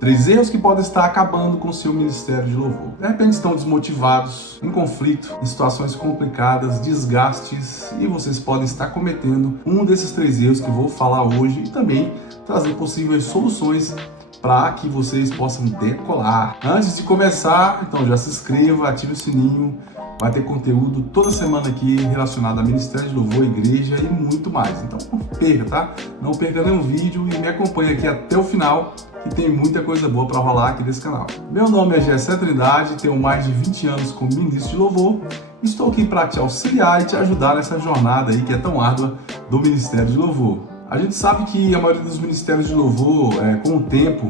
3 erros que podem estar acabando com o seu ministério de louvor. De repente estão desmotivados, em conflito, em situações complicadas, desgastes, e vocês podem estar cometendo um desses 3 erros que eu vou falar hoje e também trazer possíveis soluções para que vocês possam decolar. Antes de começar, então já se inscreva, ative o sininho, vai ter conteúdo toda semana aqui relacionado a Ministério de Louvor, Igreja e muito mais. Então não perca, tá? Não perca nenhum vídeo e me acompanhe aqui até o final, que tem muita coisa boa para rolar aqui nesse canal. Meu nome é Gessé Trindade, tenho mais de 20 anos como ministro de louvor e estou aqui para te auxiliar e te ajudar nessa jornada aí que é tão árdua do Ministério de Louvor. A gente sabe que a maioria dos ministérios de louvor, com o tempo,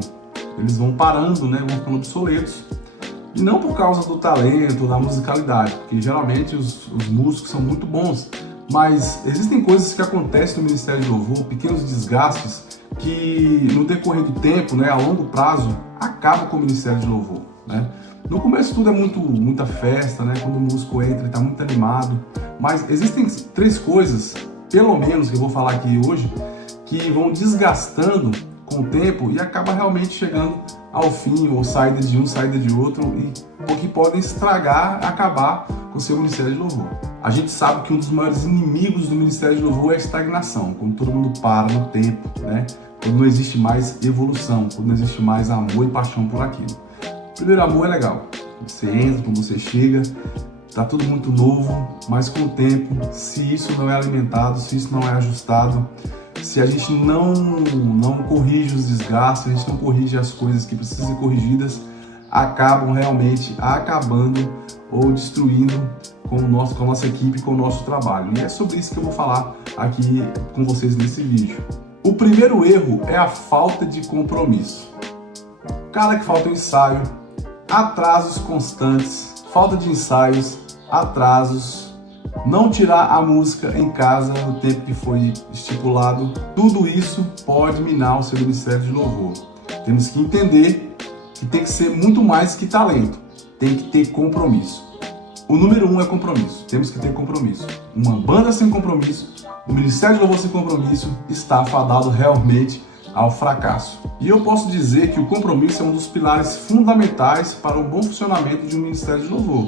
eles vão parando, né, vão ficando obsoletos. E não por causa do talento, da musicalidade, porque geralmente os músicos são muito bons, mas existem coisas que acontecem no Ministério de Louvor, pequenos desgastes, que no decorrer do tempo, né, a longo prazo, acabam com o Ministério de Louvor, né? No começo tudo é muita festa, né, quando o músico entra ele está muito animado, mas existem 3 coisas, pelo menos, que eu vou falar aqui hoje, que vão desgastando com o tempo e acaba realmente chegando ao fim, ou saída de um, saída de outro, ou que podem estragar, acabar com o seu Ministério de Louvor. A gente sabe que um dos maiores inimigos do Ministério de Louvor é a estagnação, quando todo mundo para no tempo, né? Quando não existe mais evolução, quando não existe mais amor e paixão por aquilo. Primeiro, amor é legal. Você entra, quando você chega, tá tudo muito novo, mas com o tempo, se isso não é alimentado, se isso não é ajustado, se a gente não corrige os desgastes, a gente não corrige as coisas que precisam ser corrigidas, acabam realmente acabando ou destruindo com a nossa equipe, com o nosso trabalho. E é sobre isso que eu vou falar aqui com vocês nesse vídeo. O primeiro erro é a falta de compromisso. Cara que falta ensaio, atrasos constantes, falta de ensaios, atrasos, não tirar a música em casa no tempo que foi estipulado, tudo isso pode minar o seu ministério de louvor. Temos que entender que tem que ser muito mais que talento, tem que ter compromisso. O número 1 é compromisso, temos que ter compromisso. Uma banda sem compromisso, o ministério de louvor sem compromisso está fadado realmente ao fracasso. E eu posso dizer que o compromisso é um dos pilares fundamentais para o bom funcionamento de um ministério de louvor.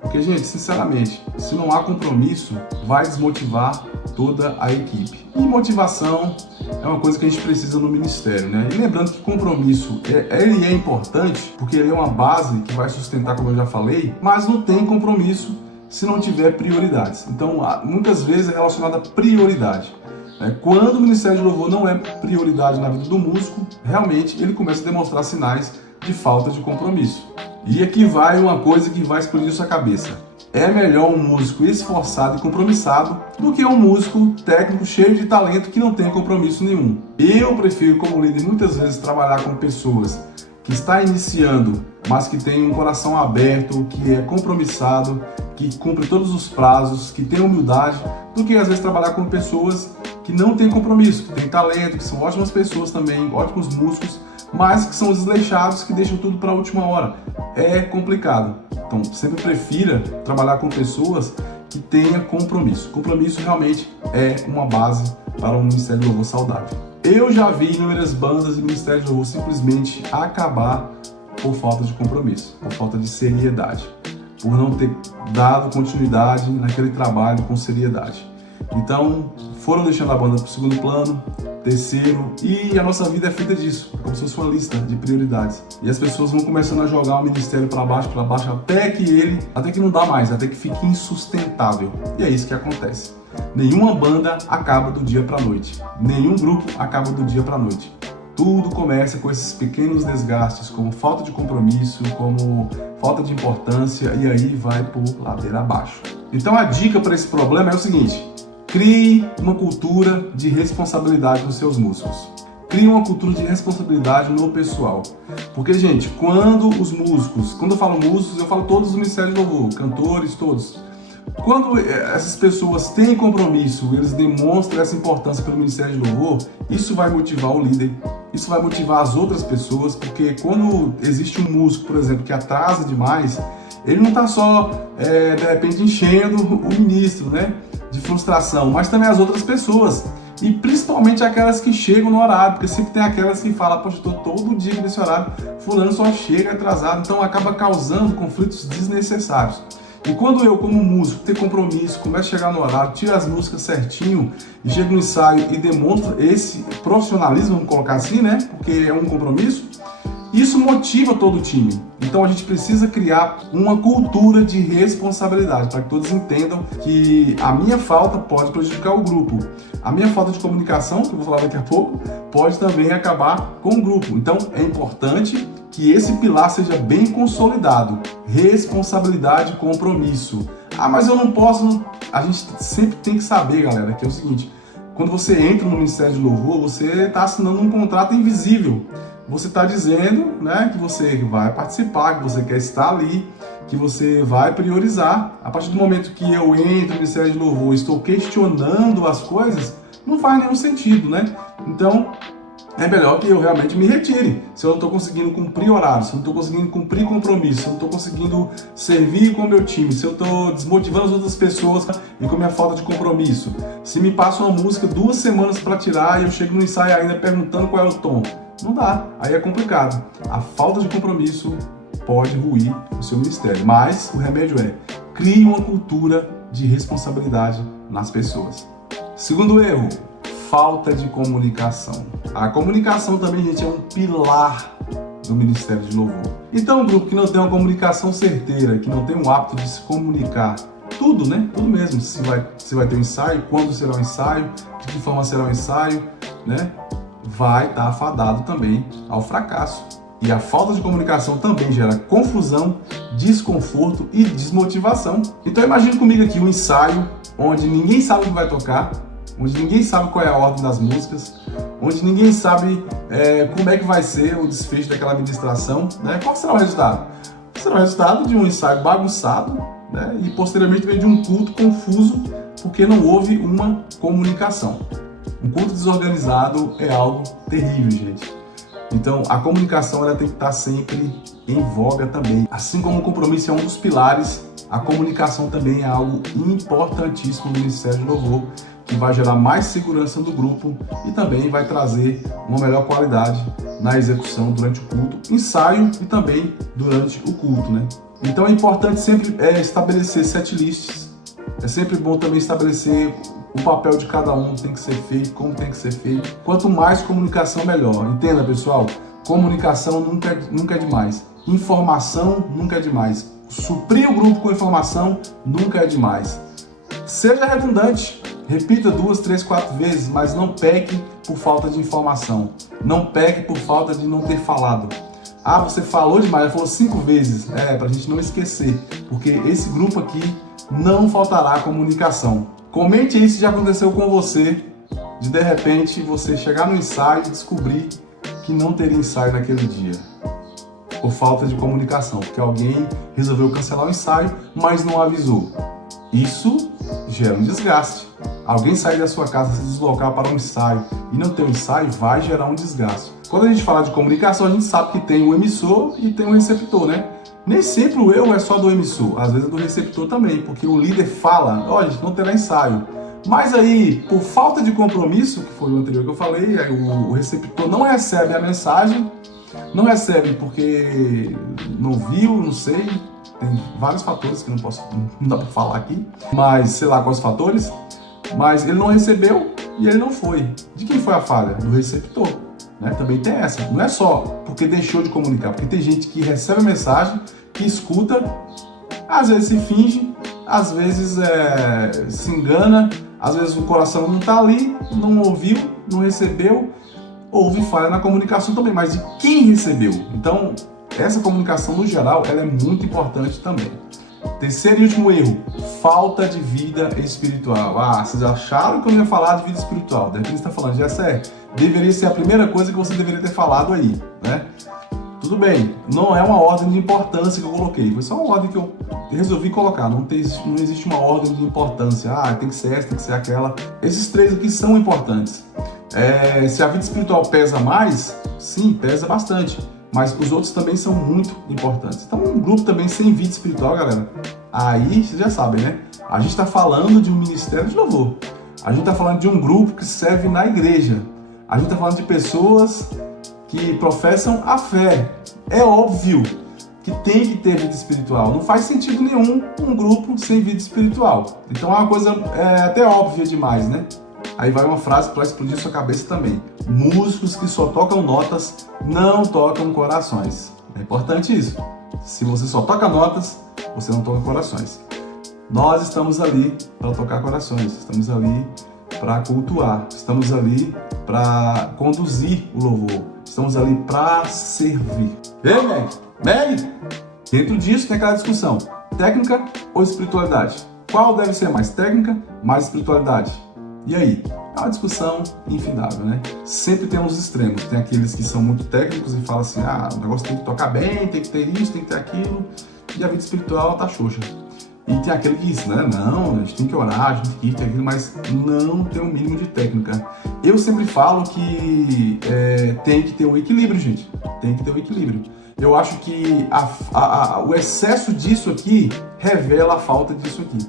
Porque, gente, sinceramente, se não há compromisso, vai desmotivar toda a equipe. E motivação é uma coisa que a gente precisa no ministério, né? E lembrando que compromisso, ele é importante, porque ele é uma base que vai sustentar, como eu já falei, mas não tem compromisso se não tiver prioridades. Então, muitas vezes é relacionado à prioridade. Quando o ministério de louvor não é prioridade na vida do músico, realmente ele começa a demonstrar sinais de falta de compromisso. E aqui vai uma coisa que vai explodir sua cabeça. É melhor um músico esforçado e compromissado do que um músico técnico cheio de talento que não tem compromisso nenhum. Eu prefiro, como líder, muitas vezes trabalhar com pessoas que estão iniciando, mas que têm um coração aberto, que é compromissado, que cumpre todos os prazos, que tem humildade, do que às vezes trabalhar com pessoas que não têm compromisso, que têm talento, que são ótimas pessoas também, ótimos músicos, mas que são desleixados, que deixam tudo para a última hora. É complicado. Então, sempre prefira trabalhar com pessoas que tenham compromisso. Compromisso realmente é uma base para um ministério de louvor saudável. Eu já vi inúmeras bandas e ministérios de louvor simplesmente acabar por falta de compromisso, por falta de seriedade, por não ter dado continuidade naquele trabalho com seriedade. Então, foram deixando a banda para o segundo plano, terceiro, e a nossa vida é feita disso, como se fosse uma lista de prioridades. E as pessoas vão começando a jogar o ministério para baixo, até que não dá mais, até que fique insustentável. E é isso que acontece. Nenhuma banda acaba do dia para a noite. Nenhum grupo acaba do dia para a noite. Tudo começa com esses pequenos desgastes, como falta de compromisso, como falta de importância, e aí vai por ladeira abaixo. Então a dica para esse problema é o seguinte: crie uma cultura de responsabilidade nos seus músicos. Crie uma cultura de responsabilidade no pessoal. Porque, gente, quando os músicos, quando eu falo músicos, eu falo todos os ministérios de louvor, cantores, todos. Quando essas pessoas têm compromisso, eles demonstram essa importância pelo ministério de louvor, isso vai motivar o líder, isso vai motivar as outras pessoas, porque quando existe um músico, por exemplo, que atrasa demais, ele não está só, de repente, enchendo o ministro, né, de frustração, mas também as outras pessoas. E principalmente aquelas que chegam no horário, porque sempre tem aquelas que falam, poxa, eu estou todo dia nesse horário, fulano só chega atrasado, então acaba causando conflitos desnecessários. E quando eu, como músico, tenho compromisso, começo a chegar no horário, tiro as músicas certinho, e chego no ensaio e demonstro esse profissionalismo, vamos colocar assim, né? Porque é um compromisso, isso motiva todo o time. Então a gente precisa criar uma cultura de responsabilidade, para que todos entendam que a minha falta pode prejudicar o grupo. A minha falta de comunicação, que eu vou falar daqui a pouco, pode também acabar com o grupo. Então é importante que esse pilar seja bem consolidado. Responsabilidade e compromisso. Ah, mas eu não posso... A gente sempre tem que saber, galera, que é o seguinte. Quando você entra no Ministério de Louvor, você está assinando um contrato invisível. Você está dizendo, né, que você vai participar, que você quer estar ali, que você vai priorizar. A partir do momento que eu entro no Ministério de Louvor e estou questionando as coisas, não faz nenhum sentido, né? Então, é melhor que eu realmente me retire. Se eu não estou conseguindo cumprir horário, se eu não estou conseguindo cumprir compromisso, se eu não estou conseguindo servir com o meu time, se eu estou desmotivando as outras pessoas e com a minha falta de compromisso, se me passa uma música 2 semanas para tirar e eu chego no ensaio ainda perguntando qual é o tom, não dá, aí é complicado. A falta de compromisso pode ruir o seu ministério, mas o remédio é: crie uma cultura de responsabilidade nas pessoas. Segundo erro, falta de comunicação. A comunicação também, gente, é um pilar do Ministério de Louvor. Então, um grupo que não tem uma comunicação certeira, que não tem um hábito de se comunicar, tudo, né? Tudo mesmo. Se vai ter um ensaio, quando será o ensaio, de que forma será o ensaio, né? Vai estar afadado também ao fracasso. E a falta de comunicação também gera confusão, desconforto e desmotivação. Então imagine comigo aqui um ensaio onde ninguém sabe o que vai tocar, onde ninguém sabe qual é a ordem das músicas, onde ninguém sabe como é que vai ser o desfecho daquela administração, né? Qual será o resultado? Será o resultado de um ensaio bagunçado, né? E posteriormente vem de um culto confuso, porque não houve uma comunicação. Um culto desorganizado é algo terrível, gente. Então, a comunicação ela tem que estar sempre em voga também. Assim como o compromisso é um dos pilares, a comunicação também é algo importantíssimo no Ministério de Louvor, que vai gerar mais segurança no grupo e também vai trazer uma melhor qualidade na execução durante o culto, ensaio e também durante o culto, né? Então é importante sempre estabelecer setlists. É sempre bom também estabelecer o papel de cada um, tem que ser feito, como tem que ser feito. Quanto mais comunicação, melhor. Entenda, pessoal? Comunicação nunca é demais. Informação nunca é demais. Suprir o grupo com informação nunca é demais. Seja redundante. Repita 2, 3, 4 vezes, mas não peque por falta de informação. Não peque por falta de não ter falado. Ah, você falou demais, falou 5 vezes. Pra gente não esquecer. Porque esse grupo aqui não faltará comunicação. Comente aí se já aconteceu com você, de repente você chegar no ensaio e descobrir que não teria ensaio naquele dia, por falta de comunicação, porque alguém resolveu cancelar o ensaio, mas não avisou. Isso gera um desgaste. Alguém sair da sua casa, se deslocar para um ensaio e não ter um ensaio, vai gerar um desgaste. Quando a gente fala de comunicação, a gente sabe que tem o emissor e tem o receptor, né? Nem sempre o erro é só do emissor, às vezes é do receptor também, porque o líder fala, olha, não terá ensaio. Mas aí, por falta de compromisso, que foi o anterior que eu falei, aí o receptor não recebe a mensagem, não recebe porque não viu, não sei, tem vários fatores que não dá para falar aqui, mas sei lá quais fatores, mas ele não recebeu e ele não foi. De quem foi a falha? Do receptor. Né? Também tem essa, não é só porque deixou de comunicar, porque tem gente que recebe a mensagem, que escuta, às vezes se finge, às vezes se engana, às vezes o coração não está ali, não ouviu, não recebeu, houve falha na comunicação também, mas de quem recebeu? Então, essa comunicação no geral, ela é muito importante também. Terceiro e último erro, falta de vida espiritual. Ah, vocês acharam que eu não ia falar de vida espiritual? De repente você está falando, Jessé, deveria ser a primeira coisa que você deveria ter falado aí, né? Tudo bem, não é uma ordem de importância que eu coloquei, foi só uma ordem que eu resolvi colocar, não existe uma ordem de importância, tem que ser essa, tem que ser aquela. Esses 3 aqui são importantes. Se a vida espiritual pesa mais, sim, pesa bastante, mas os outros também são muito importantes. Então um grupo também sem vida espiritual, galera, aí vocês já sabem, né? A gente está falando de um ministério de louvor. A gente está falando de um grupo que serve na igreja. A gente está falando de pessoas que professam a fé. É óbvio que tem que ter vida espiritual. Não faz sentido nenhum um grupo sem vida espiritual. Então é uma coisa até óbvia demais, né? Aí vai uma frase para explodir sua cabeça também. Músicos que só tocam notas não tocam corações. É importante isso. Se você só toca notas, você não toca corações. Nós estamos ali para tocar corações. Estamos ali para cultuar. Estamos ali para conduzir o louvor. Estamos ali para servir. Ei, Meg! Dentro disso tem aquela discussão. Técnica ou espiritualidade? Qual deve ser mais? Técnica, mais espiritualidade? E aí? É uma discussão infindável, né? Sempre tem uns extremos. Tem aqueles que são muito técnicos e falam assim, o negócio tem que tocar bem, tem que ter isso, tem que ter aquilo. E a vida espiritual tá xoxa. E tem aquele que diz, né? Não, a gente tem que orar, a gente tem que ir, tem aquilo, mas não tem um mínimo de técnica. Eu sempre falo que tem que ter um equilíbrio, gente. Tem que ter um equilíbrio. Eu acho que o excesso disso aqui revela a falta disso aqui.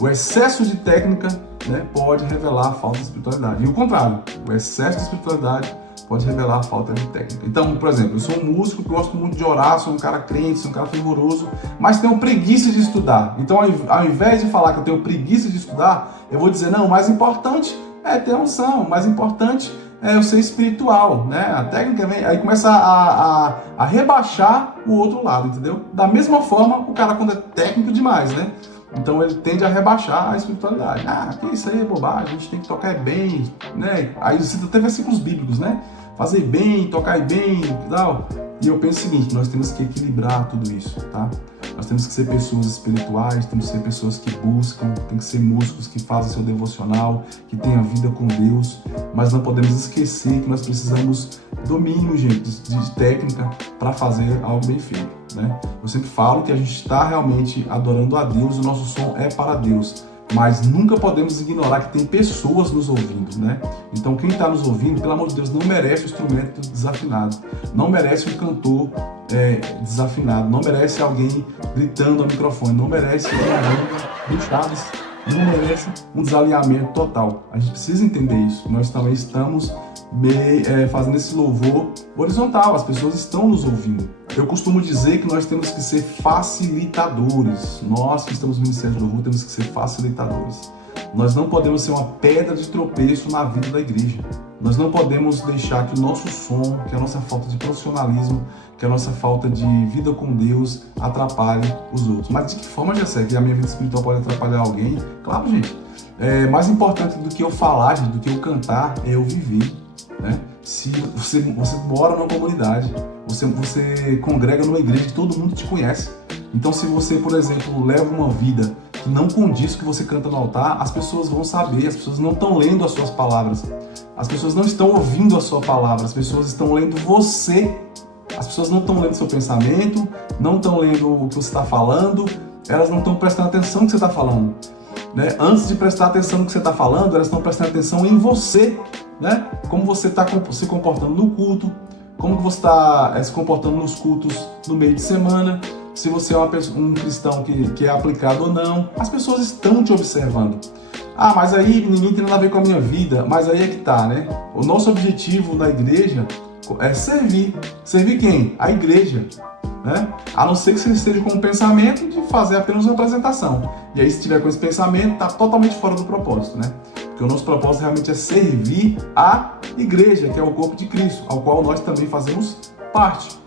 O excesso de técnica, né, pode revelar a falta de espiritualidade. E o contrário, o excesso de espiritualidade pode revelar a falta de técnica. Então, por exemplo, eu sou um músico que gosto muito de orar, sou um cara crente, sou um cara fervoroso, mas tenho preguiça de estudar. Então, ao invés de falar que eu tenho preguiça de estudar, eu vou dizer, não, o mais importante é ter unção, o mais importante é eu ser espiritual, né? A técnica vem, aí começa a rebaixar o outro lado, entendeu? Da mesma forma, o cara quando é técnico demais, né? Então ele tende a rebaixar a espiritualidade. Que isso aí é bobagem, a gente tem que tocar bem, né? Aí cita até versículos bíblicos, né? Fazer bem, tocar bem e tal. E eu penso o seguinte, nós temos que equilibrar tudo isso, tá? Nós temos que ser pessoas espirituais, temos que ser pessoas que buscam, tem que ser músicos que fazem seu devocional, que tenham vida com Deus, mas não podemos esquecer que nós precisamos do mínimo, gente, de técnica para fazer algo bem feito, né? Eu sempre falo que a gente está realmente adorando a Deus, o nosso som é para Deus, mas nunca podemos ignorar que tem pessoas nos ouvindo, né? Então quem está nos ouvindo, pelo amor de Deus, não merece um instrumento desafinado, não merece um cantor desafinado, não merece alguém gritando ao microfone, não merece alguém chaves, não merece um desalinhamento total. A gente precisa entender isso. Nós também estamos fazendo esse louvor horizontal, as pessoas estão nos ouvindo. Eu costumo dizer que nós temos que ser facilitadores. Nós que estamos no Ministério de Louvor temos que ser facilitadores. Nós não podemos ser uma pedra de tropeço na vida da igreja. Nós não podemos deixar que o nosso som, que a nossa falta de profissionalismo, que a nossa falta de vida com Deus atrapalhe os outros. Mas de que forma, Jessé, que a minha vida espiritual pode atrapalhar alguém? Claro, gente. Mais importante do que eu falar, gente, do que eu cantar, é eu viver, né? Se você mora numa comunidade, você congrega numa igreja que todo mundo te conhece. Então, se você, por exemplo, leva uma vida que não condiz com o que você canta no altar, as pessoas vão saber, as pessoas não estão lendo as suas palavras, as pessoas não estão ouvindo a sua palavra, as pessoas estão lendo você. As pessoas não estão lendo o seu pensamento, não estão lendo o que você está falando, elas não estão prestando atenção no que você está falando, né? Antes de prestar atenção no que você está falando, elas estão prestando atenção em você, né? Como você está se comportando no culto, como você está se comportando nos cultos no meio de semana, se você é um cristão que é aplicado ou não. As pessoas estão te observando. Mas aí ninguém tem nada a ver com a minha vida. Mas aí é que tá, né? O nosso objetivo na igreja é servir. Servir quem? A igreja, né? A não ser que você esteja com o pensamento de fazer apenas uma apresentação. E aí, se tiver com esse pensamento, está totalmente fora do propósito, né? Porque o nosso propósito realmente é servir a igreja, que é o corpo de Cristo, ao qual nós também fazemos parte.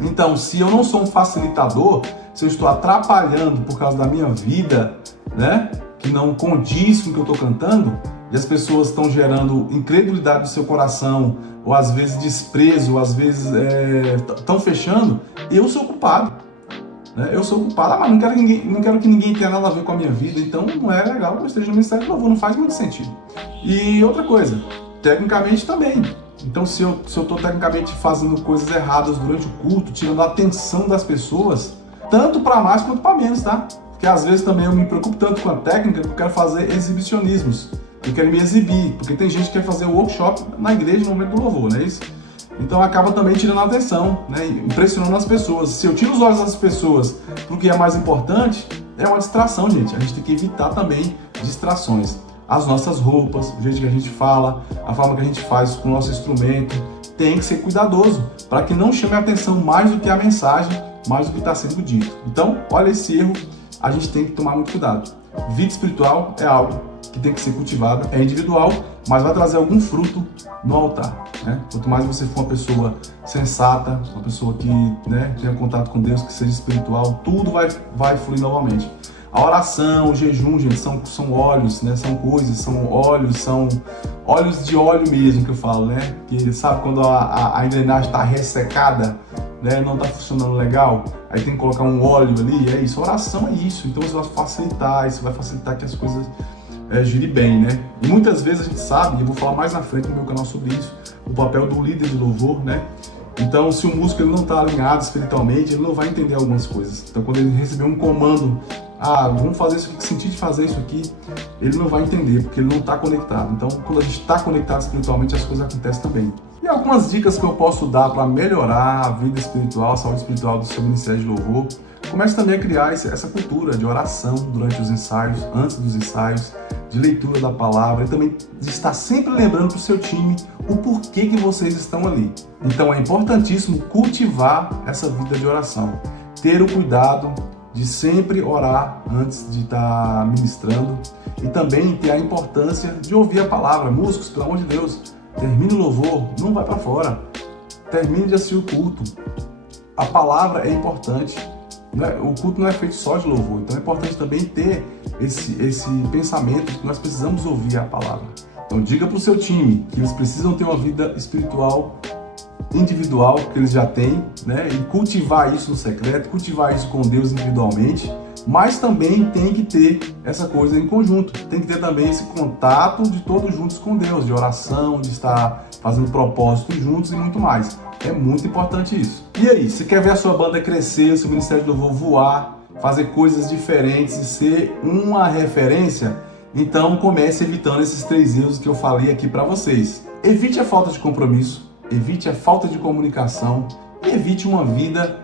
Então, se eu não sou um facilitador, se eu estou atrapalhando por causa da minha vida, né, que não condiz com o que eu estou cantando, e as pessoas estão gerando incredulidade no seu coração, ou às vezes desprezo, ou às vezes estão fechando, eu sou culpado. Né? Eu sou culpado, mas não quero que ninguém tenha nada a ver com a minha vida, então não é legal que eu esteja no Ministério de Louvor, não faz muito sentido. E outra coisa, tecnicamente também. Então, se eu estou tecnicamente fazendo coisas erradas durante o culto, tirando a atenção das pessoas, tanto para mais quanto para menos, tá? Porque às vezes também eu me preocupo tanto com a técnica que eu quero fazer exibicionismos. Eu quero me exibir, porque tem gente que quer fazer workshop na igreja no momento do louvor, não é isso? Então acaba também tirando a atenção, né? Impressionando as pessoas. Se eu tiro os olhos das pessoas para o que é mais importante, é uma distração, gente. A gente tem que evitar também distrações. as nossas roupas, o jeito que a gente fala, a forma que a gente faz com o nosso instrumento, tem que ser cuidadoso para que não chame a atenção mais do que a mensagem, mais do que está sendo dito. Então, olha esse erro, a gente tem que tomar muito cuidado. Vida espiritual é algo que tem que ser cultivado, é individual, mas vai trazer algum fruto no altar, né? Quanto mais você for uma pessoa sensata, uma pessoa que, né, tenha contato com Deus, que seja espiritual, tudo vai fluir novamente. A oração, o jejum, gente, são óleos, né? São coisas, são óleos de óleo mesmo que eu falo, né? Que sabe quando a engrenagem está ressecada, né? Não está funcionando legal, aí tem que colocar um óleo ali, é isso. A oração é isso, então isso vai facilitar que as coisas girem bem, né? E muitas vezes a gente sabe, e eu vou falar mais na frente no meu canal sobre isso, o papel do líder de louvor, né? Então, se o músico ele não está alinhado espiritualmente, ele não vai entender algumas coisas. Então, quando ele receber um comando, vamos fazer isso aqui, sentir de fazer isso aqui, ele não vai entender, porque ele não está conectado. Então, quando a gente está conectado espiritualmente, as coisas acontecem também. E algumas dicas que eu posso dar para melhorar a vida espiritual, a saúde espiritual do seu ministério de louvor. Comece também a criar essa cultura de oração durante os ensaios, antes dos ensaios, de leitura da palavra e também de estar sempre lembrando para o seu time o porquê que vocês estão ali. Então é importantíssimo cultivar essa vida de oração, ter o cuidado de sempre orar antes de estar ministrando e também ter a importância de ouvir a palavra. Músicos, pelo amor de Deus, termine o louvor, não vai para fora, termine de assistir o culto. A palavra é importante. O culto não é feito só de louvor, então é importante também ter esse pensamento que nós precisamos ouvir a palavra. Então diga para o seu time que eles precisam ter uma vida espiritual individual, que eles já têm, né? E cultivar isso no secreto, cultivar isso com Deus individualmente, mas também tem que ter essa coisa em conjunto, tem que ter também esse contato de todos juntos com Deus, de oração, de estar fazendo propósitos juntos e muito mais. É muito importante isso. E aí, você quer ver a sua banda crescer, o seu ministério de louvor voar, fazer coisas diferentes e ser uma referência? Então comece evitando esses 3 erros que eu falei aqui para vocês. Evite a falta de compromisso, evite a falta de comunicação e evite uma vida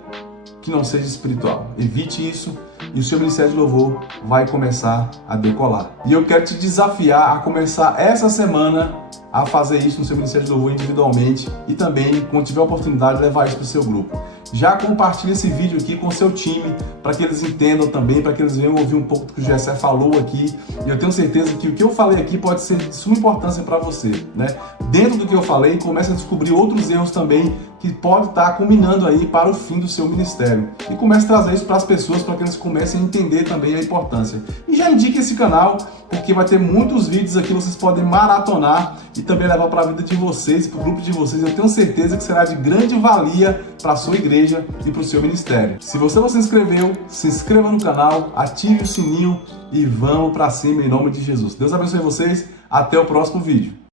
que não seja espiritual. Evite isso e o seu ministério de louvor vai começar a decolar. E eu quero te desafiar a começar essa semana a fazer isso no seu ministério de louvor individualmente e também, quando tiver a oportunidade, levar isso para o seu grupo. Já compartilhe esse vídeo aqui com o seu time, para que eles entendam também, para que eles venham ouvir um pouco do que o Gessé falou aqui. E eu tenho certeza que o que eu falei aqui pode ser de suma importância para você, né? Dentro do que eu falei, comece a descobrir outros erros também que pode estar culminando aí para o fim do seu ministério. E comece a trazer isso para as pessoas, para que eles comecem a entender também a importância. E já indique esse canal, porque vai ter muitos vídeos aqui, vocês podem maratonar e também levar para a vida de vocês, para o grupo de vocês. Eu tenho certeza que será de grande valia para a sua igreja e para o seu ministério. Se você não se inscreveu, se inscreva no canal, ative o sininho e vamos para cima em nome de Jesus. Deus abençoe vocês, até o próximo vídeo.